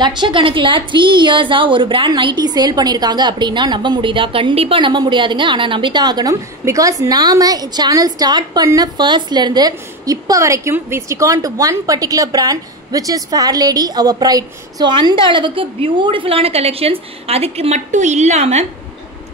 லட்சக்கணக்கில் 3 இயர்ஸா ஒரு பிராண்ட் நைட்டி சேல் பண்ணியிருக்காங்க அப்படின்னா நம்ப முடியுதா? கண்டிப்பா நம்ப முடியாதுங்க. ஆனா நம்பித்தான் ஆகணும். பிகாஸ் நாம சேனல் ஸ்டார்ட் பண்ண ஃபர்ஸ்ட்ல இப்ப வரைக்கும் we stick on to one particular brand which is Fairlady, our pride. So அந்த அளவுக்கு பியூட்டிஃபுல்லான கலெக்ஷன்ஸ். அதுக்கு மட்டும் இல்லாம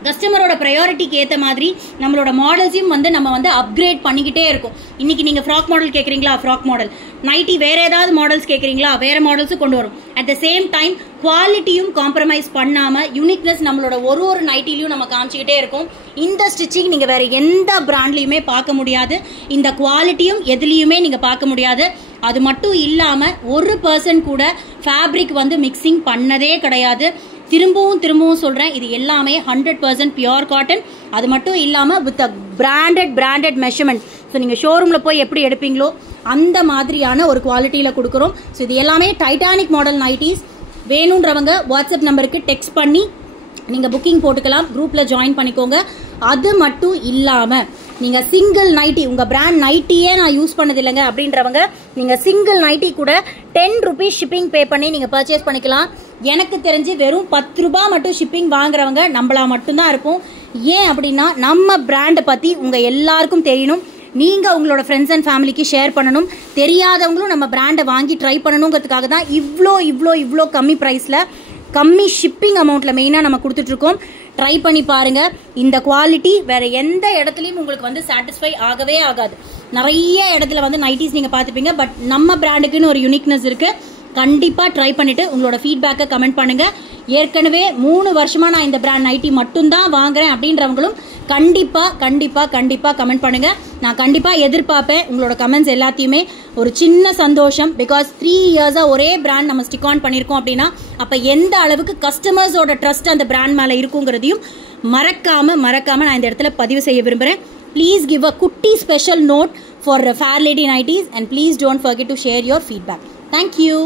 கஸ்டமரோட ப்ரையாரிட்டிக்கு ஏற்ற மாதிரி நம்மளோட மாடல்ஸையும் நம்ம அப்கிரேட் பண்ணிக்கிட்டே இருக்கும். இன்னைக்கு நீங்க ஃப்ராக் மாடல் கேட்குறீங்களா, ஃப்ராக் மாடல். நைட்டி வேற ஏதாவது மாடல்ஸ் கேட்குறீங்களா, வேற மாடல்ஸும் கொண்டு வரும். அட் த சேம் டைம் குவாலிட்டியும் காம்ப்ரமைஸ் பண்ணாம யூனிக்னஸ் நம்மளோட ஒரு நைட்டிலையும் நம்ம காமிச்சிக்கிட்டே இருக்கும். இந்த ஸ்டிச்சிங் நீங்க வேற எந்த பிராண்ட்லயுமே பார்க்க முடியாது. இந்த குவாலிட்டியும் எதுலையுமே நீங்க பார்க்க முடியாது. அது மட்டும் இல்லாம 1% கூட ஃபேப்ரிக் மிக்சிங் பண்ணதே கிடையாது. திரும்பவும் சொல்றேன், இது எல்லாமே 100% பியூர் காட்டன். அது மட்டும் இல்லாம வித் பிராண்டட் மெஷர்மெண்ட். ஸோ நீங்க ஷோரூம்ல போய் எப்படி எடுப்பீங்களோ அந்த மாதிரியான ஒரு குவாலிட்டியில கொடுக்குறோம். ஸோ இது எல்லாமே டைட்டானிக் மாடல் நைட்டிஸ். வேணுன்றவங்க வாட்ஸ்அப் நம்பருக்கு டெக்ஸ்ட் பண்ணி நீங்க புக்கிங் போட்டுக்கலாம். குரூப்ல ஜாயின் பண்ணிக்கோங்க. அது மட்டும் இல்லாம நீங்க சிங்கிள் நைட்டி, உங்க பிராண்ட் நைட்டியே நான் யூஸ் பண்ணது இல்லைங்க அப்படின்றவங்க நீங்க சிங்கிள் நைட்டி கூட 10 rupees ஷிப்பிங் பே பண்ணி நீங்க பர்ச்சேஸ் பண்ணிக்கலாம். எனக்கு தெரிஞ்சு வெறும் 10 ரூபாய் மட்டும் ஷிப்பிங் வாங்குறவங்க நம்மளா மட்டும்தான் இருப்போம். ஏன் அப்படின்னா நம்ம பிராண்டை பத்தி உங்க எல்லாருக்கும் தெரியணும். நீங்க உங்களோட ஃப்ரெண்ட்ஸ் அண்ட் ஃபேமிலிக்கு ஷேர் பண்ணணும். தெரியாதவங்களும் நம்ம பிராண்டை வாங்கி ட்ரை பண்ணணுங்கிறதுக்காக தான் இவ்வளோ கம்மி பிரைஸ்ல கம்மி ஷிப்பிங் அமௌண்ட்ல மெயினா நம்ம கொடுத்துட்டு இருக்கோம். ட்ரை பண்ணி பாருங்க. இந்த குவாலிட்டி வேற எந்த இடத்துலயும் உங்களுக்கு சாட்டிஸ்ஃபை ஆகவே ஆகாது. நிறைய இடத்துல நைட்டிஸ் நீங்க பாத்துப்பீங்க. பட் நம்ம பிராண்டுக்குன்னு ஒரு யூனிக்னஸ் இருக்கு. கண்டிப்பா ட்ரை பண்ணிட்டு உங்களோட ஃபீட்பேக்கை கமெண்ட் பண்ணுங்க. ஏற்கனவே 3 வருஷமா நான் இந்த பிராண்ட் நைட்டி மட்டும்தான் வாங்குறேன் அப்படின்றவங்களும் கண்டிப்பா கமெண்ட் பண்ணுங்க. நான் கண்டிப்பா எதிர்பார்ப்பேன் உங்களோட கமெண்ட்ஸ் எல்லாத்தையுமே. ஒரு சின்ன சந்தோஷம். பிகாஸ் 3 இயர்ஸா ஒரே பிராண்ட் நம்ம ஸ்டிக் ஆன் பண்ணிருக்கோம் அப்படின்னா அப்ப எந்த அளவுக்கு கஸ்டமர்ஸோட ட்ரஸ்ட் அந்த பிராண்ட் மேல இருக்குங்கிறதையும் மறக்காம நான் இந்த இடத்துல பதிவு செய்ய விரும்புறேன். ப்ளீஸ் கிவ் அ குட்டி special note for Fairlady nighties and please don't forget to share your feedback. Thank you.